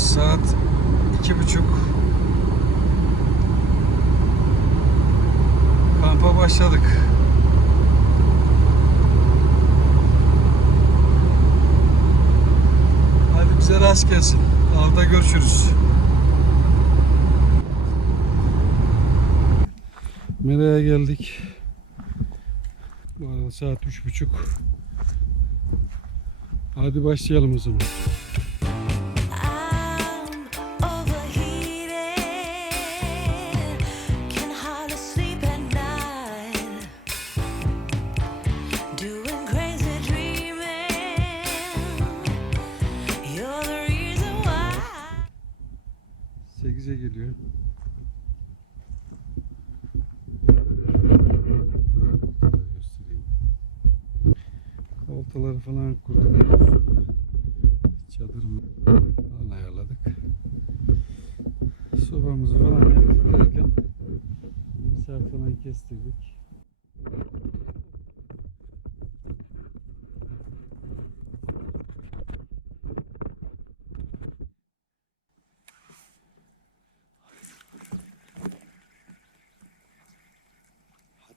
Saat iki buçuk. Kampa başladık. Hadi bize rast gelsin. Avda görüşürüz. Nereye geldik? Bu arada saat üç buçuk. Hadi başlayalım o zaman. 8'e geliyor. Şöyle göstereyim. Oltaları falan kurduk. Çadırımı falan ayarladık. Sobamızı falan yaktık derken misafir falan kestirdik.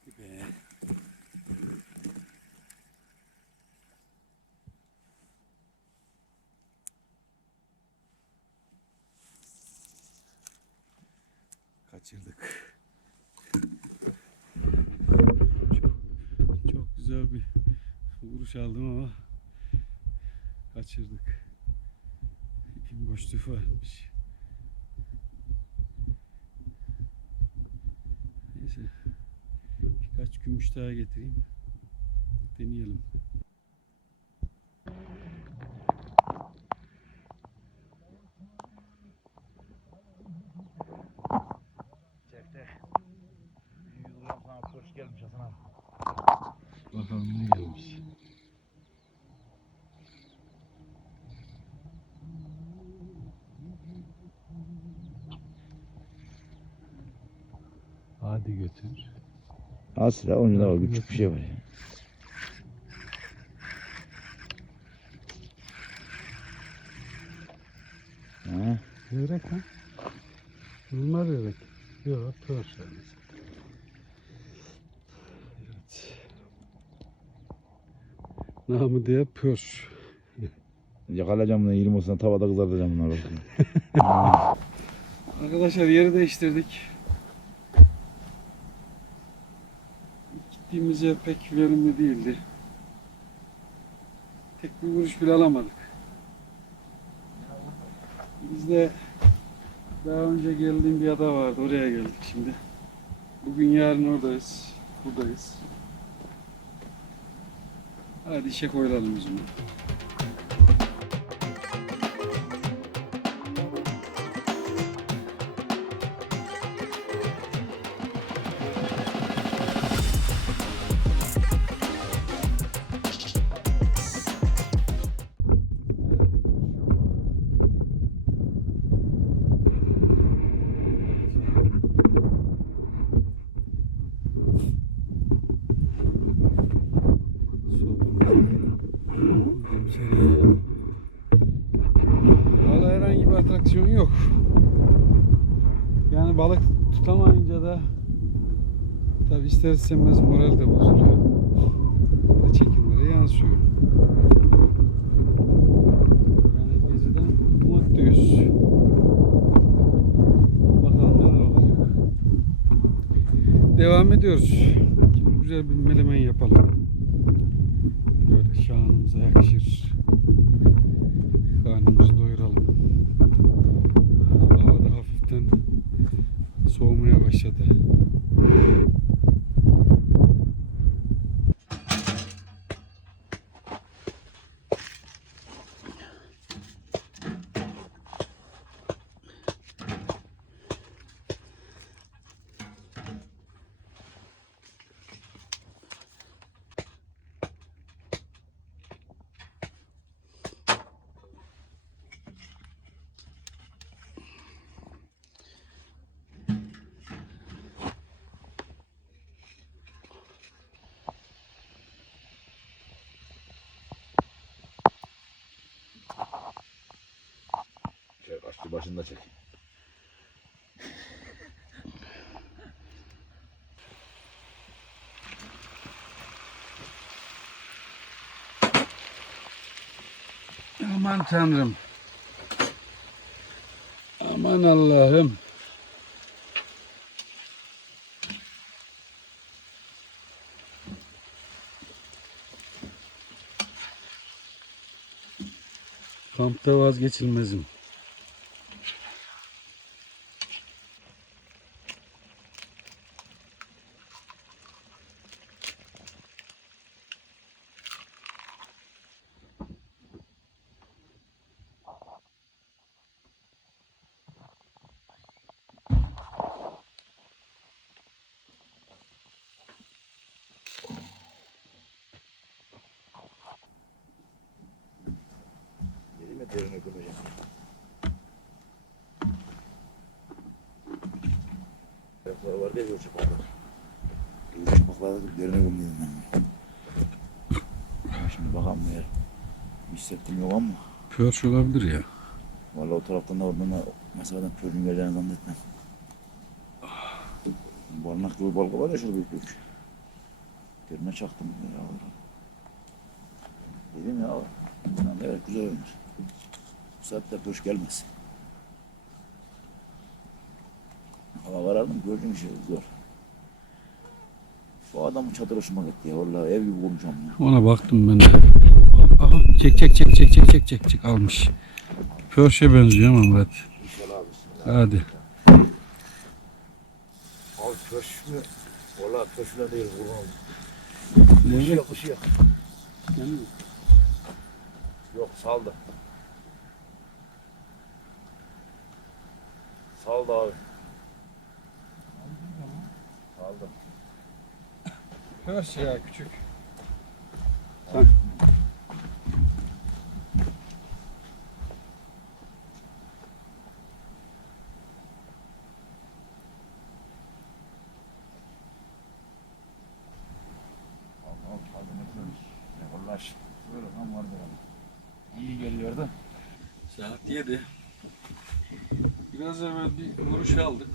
Hadi be. Kaçırdık. Çok, çok güzel bir vuruş aldım ama kaçırdık. İpin boşluğu varmış. Neyse. Birkaç gümüş daha getireyim. Deneyelim. Bakalım ne gelmiş. Hadi götür. Asla onun da küçük bir şey var ya. Ha, Levrek ha? Bunlar levrek. Yok, pör Evet. Namı diye pör. yakalayacağım bunu 20 olsun tavada kızartacağım bunları. Arkadaşlar yeri değiştirdik. Gittiğimiz yer pek verimli değildi. Tek bir vuruş bile alamadık. Biz de daha önce geldiğim bir ada vardı. Oraya geldik şimdi. Bugün yarın oradayız. Buradayız. Hadi işe koyulalım o zaman. Valla herhangi bir atraksiyon yok. Yani balık tutamayınca da tabi ister istemez moral de bozuluyor. Ve çekimlere yansıyor. Yani geziden mutluyuz. Bakalım neler olacak. Devam ediyoruz. Şimdi güzel bir melemen yapalım. Böyle şanımıza yakışır. Karnımızı doyuralım. Hava da hafiften soğumaya başladı. Başlı başında çek. Aman Tanrım. Aman Allah'ım. Kampta vazgeçilmezim. Mi derine gömeceğim. Ayakları var diye göçük oldu. Göçük baklarda derine gömüyorum ben. Ben Şimdi bakalım eğer hissettim yok ama. Pörç olabilir ya. Vallahi o taraftan da oradan da mesafeden pörün geleceğini zannetmem. Barınak gibi balga var ya şurada büyük büyük. Derine çaktım. Ya. Dedim ya. Evet güzel oynar. Bu saatte pörş gelmez. Hava karardı mı gördüğün şey zor. Bu adamın çadır hoşuma gitti ya. Vallahi ev gibi konuşam ya. Ona baktım ben de. Aha, çek çek çek çek çek çek çek çek almış. Pörşe benziyor ama Murat. İnşallah abi. Hadi. Abi pörş mü? Valla pörşüne değil kurban. Levrek. Yok kuşu yok. Yok saldı. oldu abi. Aldım. Körs ya küçük. Sen. vuruş aldık.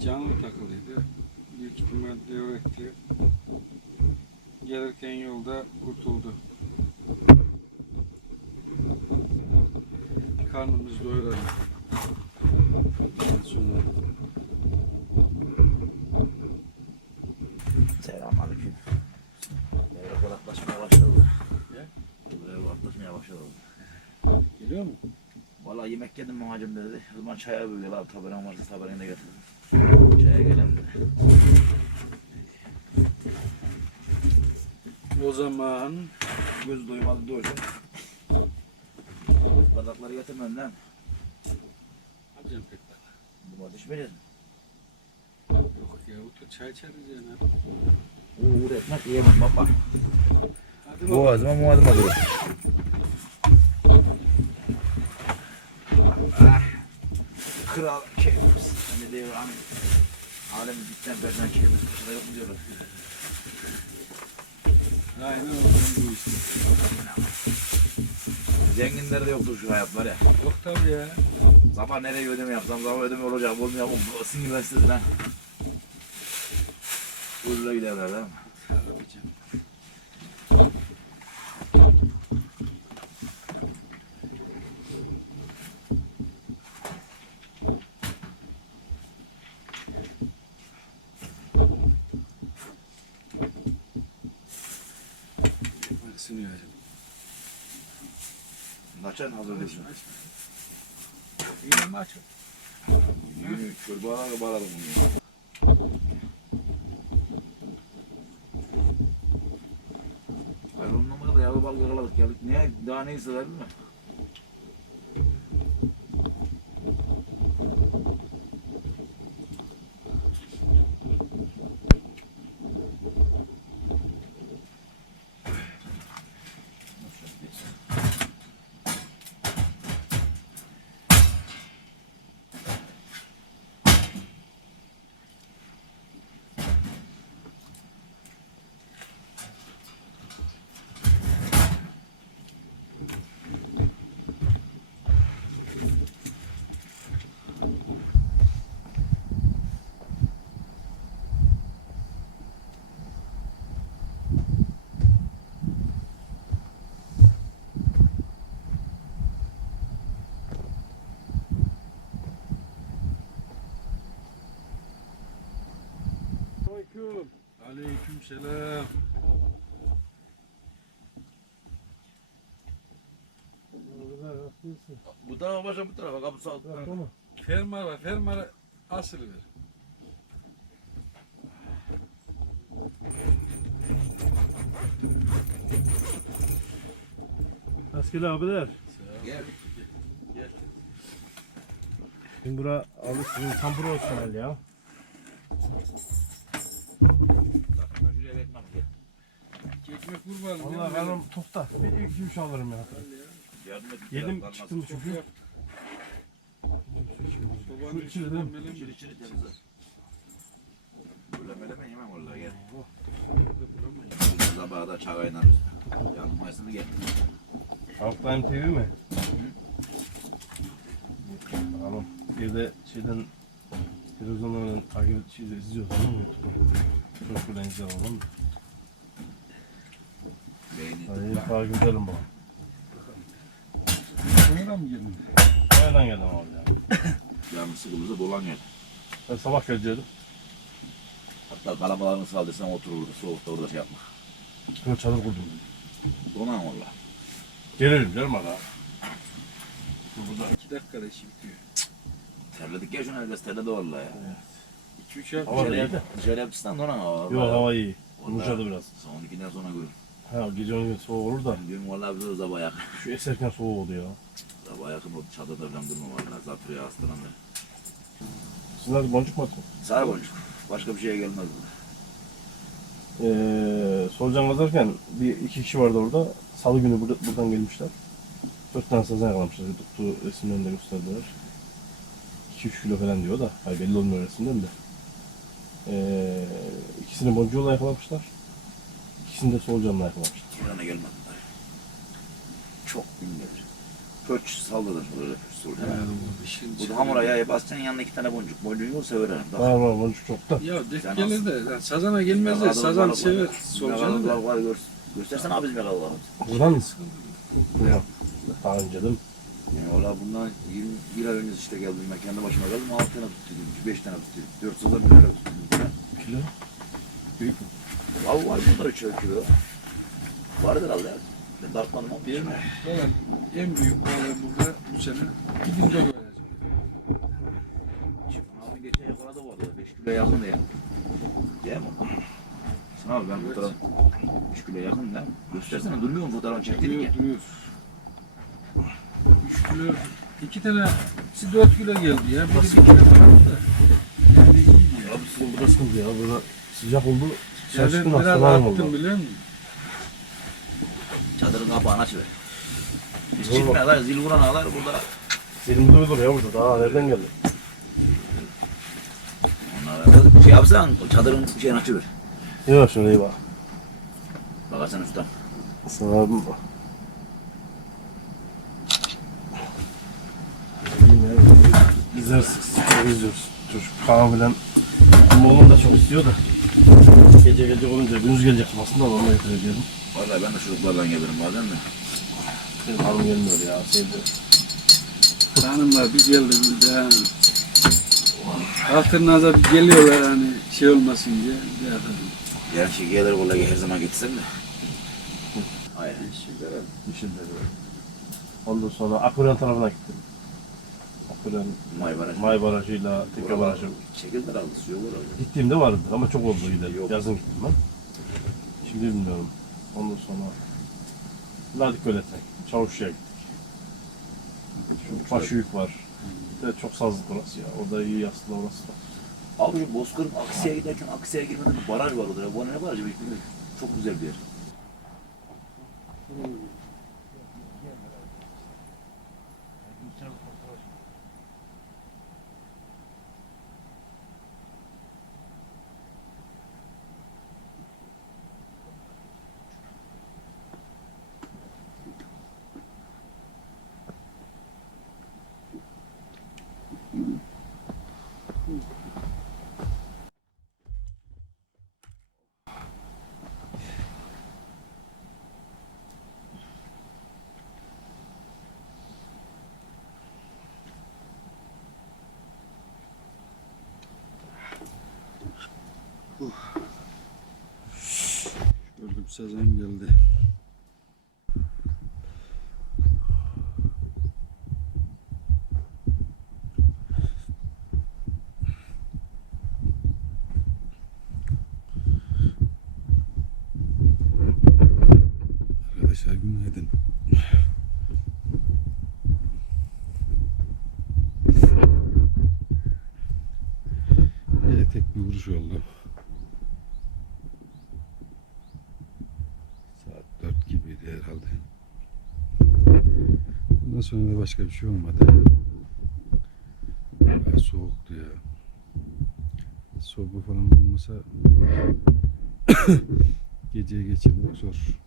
Canlı takılıydı. Büyük ihtimal devretti. Gelirken yolda kurtuldu. Karnımızı doyuralım. Sonra Selamünaleyküm. Devre kulaklaşmaya başladı. Ne? Devre kulaklaşmaya başladı. geliyor mu? Valla yemek yedim mamacım dedi. O zaman çaya böyle abi taberan varsa taberanı da getirdim. Çaya gelen dedi. O zaman Göz doymadı doysun. Bardakları getirmem lan. Hacım pek Buna düşmeyeceğiz. yok ya otur çay içeriz yani. Uğur etmek yiyemem baba. Boğazıma muadıma durur. Kral keyfimiz. Hani diyor hani. Alemi bitten berden keyfimiz kışında yok mu diyorlar. Aynen o zaman bu işte. Zenginlerde yoktur şu hayat var ya. Yok tabii ya. Sabah nereye ödeme yapsam sabah ödeme olacak ama bu sinirlensiz lan. Uğurla giderler değil mi? Abicim. Hadi sınıyor hacım. Naçan hazırlıyorsun. İyi mi açın? Bağlar bağladım bunu. Ben on numarada yavru balık yakaladık geldik. Ne daha ne isteler mi? Selam. Bu tarafa başa bu tarafa kapı sağ. Fermara, fermara asıl ver. Rastgele abiler. Gel. Şimdi bura sizin tam bura olsun herhalde ya. Ekmek kurbanım. Vallahi karnım tokta. Bir iki üç alırım ya. Yedim çıktım Çok çünkü. Şu içi dedim. benim İçeri içeri temizle. Böyle meleme yemem vallahi gel. Sabaha da çay kaynarız. Yanmayasını gel. Halktayım TV mi? Tamam. Bir de şeyden televizyonlardan takip şey, izliyoruz değil mi? YouTube'da. Çocuklar izliyor Hadi takip edelim bakalım. Sonra mı geldin? Nereden geldim abi ya? Canı sıkılırsa dolan gel. Ben sabah geleceğim. Hatta kalabalığını saldırsan otur orada soğukta orada şey yapma. Şöyle çadır kurdum. Donan valla. Gelirim canım hala. Burada. İki dakikada işi bitiyor. Terledik ya şuna herkes terledi valla ya. İki üç yap. Hava da iyi de. dışarı yapışsan donan hava. Yok hava iyi. Yumuşadı biraz. Son 12'den sonra görür. Ha gece 12 soğuk olur da. Diyorum valla bize sabah yakın. Şu eserken soğuk oldu ya. Sabah yakın o çadırda falan durma valla. Zatürre hastalanır. Sizler boncuk mu atın? Sarı boncuk. Başka bir şeye gelmez bu. Ee, solucan kazarken bir iki kişi vardı orada. Salı günü burada, buradan gelmişler. Dört tane sazan yakalamışlar. Tuttuğu resimlerini de gösterdiler. 2-3 kilo falan diyor da. Hayır belli olmuyor resimden de. Ee, ikisini boncuğuyla yakalamışlar. İkisini de solucanla yakalamışlar. Burana gelmedi dayı. Çok bilmiyor. Pöç saldırır böyle pöç saldırır. Bu da hamura yağı basacaksın yanına iki tane boncuk. Boncuğu yoksa. Bak. Var var boncuk çok da. Ya Sen denk gelir de yani sazana gelmez de sazan sever var. solucanı da. balık var, gör, göstersene abi bizim yakaladığımız. Buradan mı? Buradan. Daha önce değil mi? Yani valla bundan 21 ay önce işte geldim ben kendi başıma geldim 6 tane tuttuydum, 5 tane tuttuydum, 4 sızdan 1 lira tuttuydum. Kilo. Büyük mü? Vallahi var bunlar 3 kilo. Vardır herhalde. Ben dartmadım ama bir mi? Valla en büyük balığı burada bu sene bir günde koyacak. Abi geçen yakaladı vardı 5 kilo yakın ya. Değil mi? Sen abi ben fotoğraf 3 kilo yakın da. Göstersene durmuyor mu fotoğraf çektirdik ya. Duruyor duruyor. Üç kilo, iki tane, ikisi dört kilo geldi ya. Biri bir kilo falan da. Abi burada sıkıntı ya. Burada sıcak oldu. Şaşkın biraz hastalanım oldu. attım biliyor musun? Çadırın kapağını açıver. Biz Zor çıkmaya lan zil vuran ağlar burada. Senin duyulur ya burada. Daha nereden geldi? Onlara da şey yapsan o çadırın şeyini açıver. Yok şuraya bak. Bakarsana usta. Sana İzlersiz. Çok izliyoruz. Çocuk falan filan. Ama oğlum da çok istiyor da. Gece gece olunca gündüz gelecektim aslında ama onu getir ediyordum. Vallahi ben de çocuklardan gelirim bazen de. Benim hanım gelmiyor ya. Sevdi. Hanımlar bir geldi bir de yani. Altırnaza bir geliyorlar hani şey olmasın diye. Bir adam. Yarın şey gelir vallahi her zaman gitsem de. Hayır. Bir şey dedi. Ondan sonra Akıren tarafına gittim. Akıren, May barajı. May Barajı'yla Tekke Barajı. Çekildiler aldı suyu var orada. Gittiğimde vardı ama çok oldu. Yok. Yazın gittim ben. Şimdi bilmiyorum. Ondan sonra Ladik Gölet'e, Çavuşlu'ya gittik. Şu Başüyük var. Bir de çok sazlık orası ya. Orada iyi aslında orası da. Abi şu Bozkır'ın Aksiya'ya giderken Aksiya'ya girmeden bir baraj var orada. Bu ne barajı bilmiyorum. Çok güzel bir yer. Ördüm Sezen geldi. Oldu. Saat 4 gibiydi herhalde. Bundan sonra da başka bir şey olmadı. Bayağı soğuktu ya. Soba falan olmasa geceye geçirmek zor.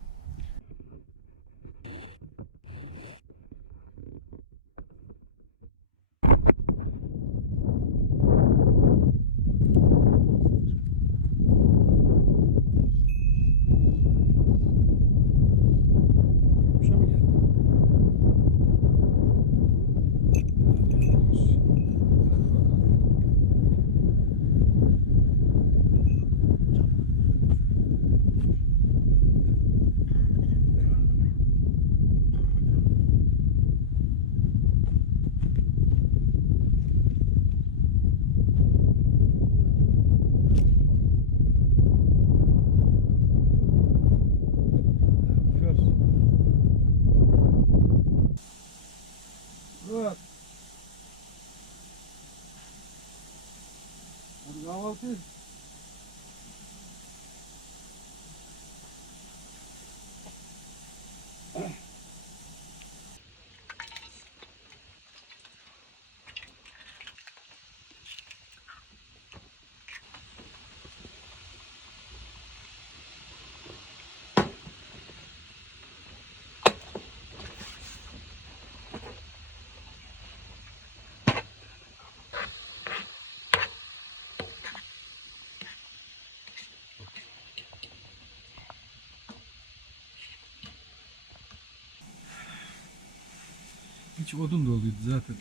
Hiç odun doluydu zaten.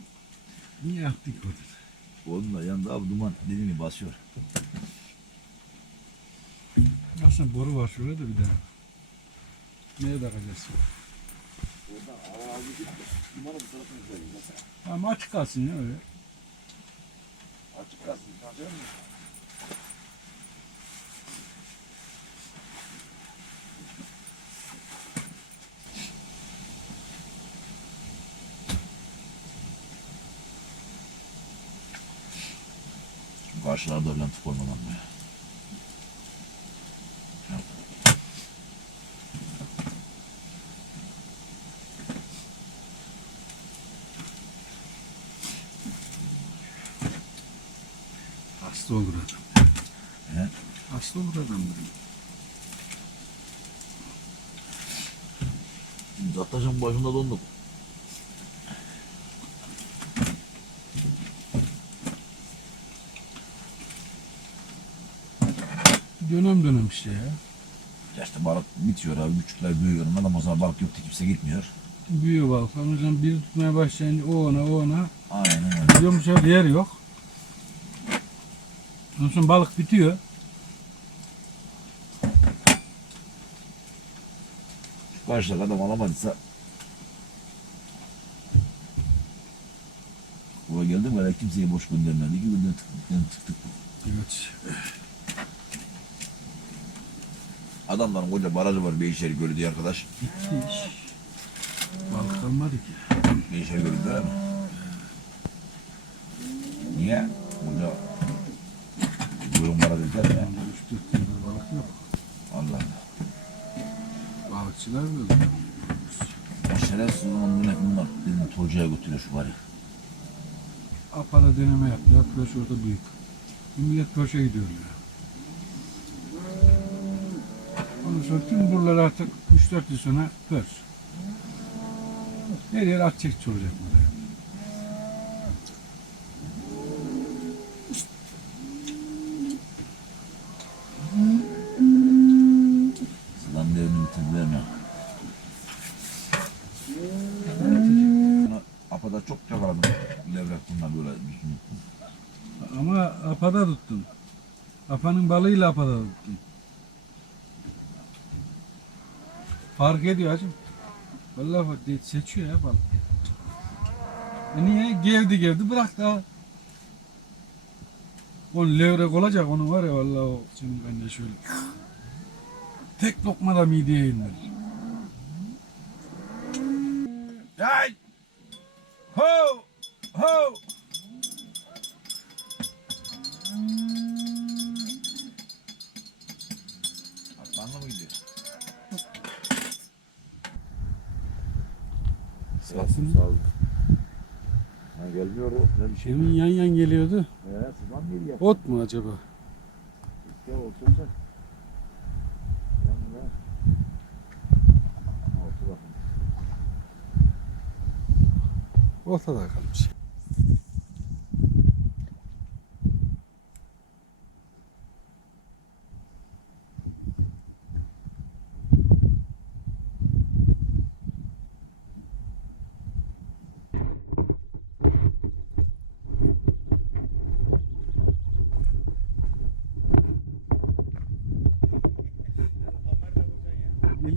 Niye yaptık odun? Oğlum da yanında abi duman dediğini basıyor. Aslında boru var şurada da bir daha. Neye takacağız? Dumanı bu tarafına koyayım mesela. Ama açık kalsın ya öyle. Açık kalsın. Tansiyon mu? Karşılarda Bülent koymam ya. Hasta olur adam. He? Hasta olur adam. Zattaşın başında donduk. Dönem dönem işte ya. Ya işte balık bitiyor abi. Küçükler büyüyor. Adam o zaman balık yoktu kimse gitmiyor. Büyüyor balık. O yüzden biri tutmaya başlayınca o ona o ona. Aynen öyle. Biliyor musun yer yok. Ondan sonra balık bitiyor. Karşıda adam alamadıysa Buraya geldim böyle kimseyi boş göndermedi. İki günden tıktık tıktık. Evet. Adamların koca barajı var Beyşehir Gölü diye arkadaş. Hiç. Balık kalmadı ki. Beyşehir Gölü mi? Niye? Burada Buyurun barajı biter mi ya? Onda 3-4 yıldır balık yok. Allah Allah. Balıkçılar böyle. Şerefsiz olan ne bunlar? Dedim Tolca'ya götürüyor şu bari. Apa'da deneme yaptı. Yaptılar şurada büyük. Bu millet koşa gidiyor ya. Ondan sonra tüm buralar artık 3-4 yıl sonra pörs. Her yer at çekiç olacak burada. Sılan devrini bitirdiler Apada çok yakaladım. Levrek bunlar böyle düzgün. Ama apada tuttun. Apanın balığıyla apada tuttun. Fark ediyor hacım. Vallahi bak, seçiyor ya balık. E niye? Gevdi gevdi bırak da. O levrek olacak onun var ya vallahi o şimdi ben de şöyle. Tek lokmada mideye indir. Ay! Ho! Ho! Sağ Sağ ol. Ha, gelmiyor o. Bir şey Demin yan yan geliyordu. Geliyor. Ot mu acaba? Olsun sen. Yanına. Altı bakın. Ortada kalmış.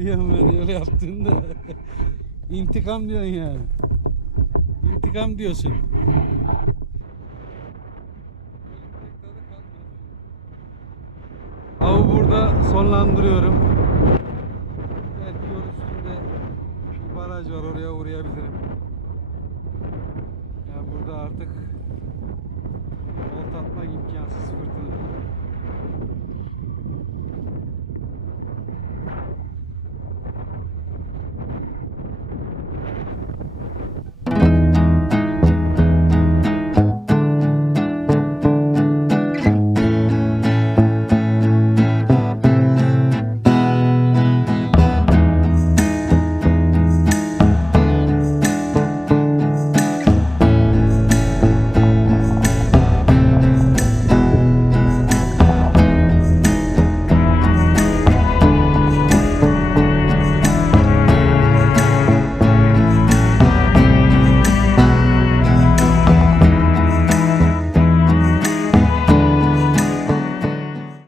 Biliyorum ben öyle yaptığında. İntikam diyorsun yani. İntikam diyorsun. Avı burada sonlandırıyorum.